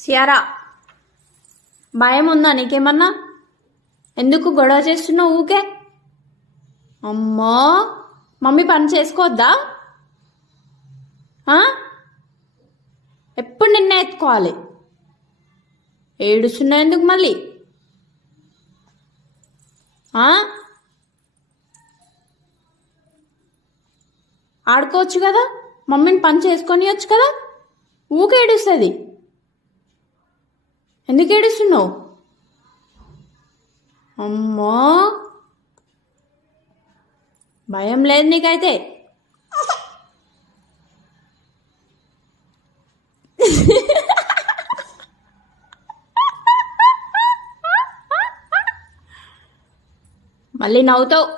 Sierra, భయం ఉందా నీకేమన్నా? ఎందుకు గొడవ చేస్తున్నావు ఊకే? అమ్మో, మమ్మీ పని చేసుకోవద్దా? ఎప్పుడు నిన్నే ఎత్తుకోవాలి. ఏడుస్తున్నా ఎందుకు మళ్ళీ? ఆడుకోవచ్చు కదా, మమ్మీని పని చేసుకొని వచ్చు కదా. ఊకే ఏడుస్తుంది. ఎందుకు ఏడుస్తున్నావు? అమ్మో, భయం లేదు నీకైతే. మళ్ళీ నవ్వుతావు.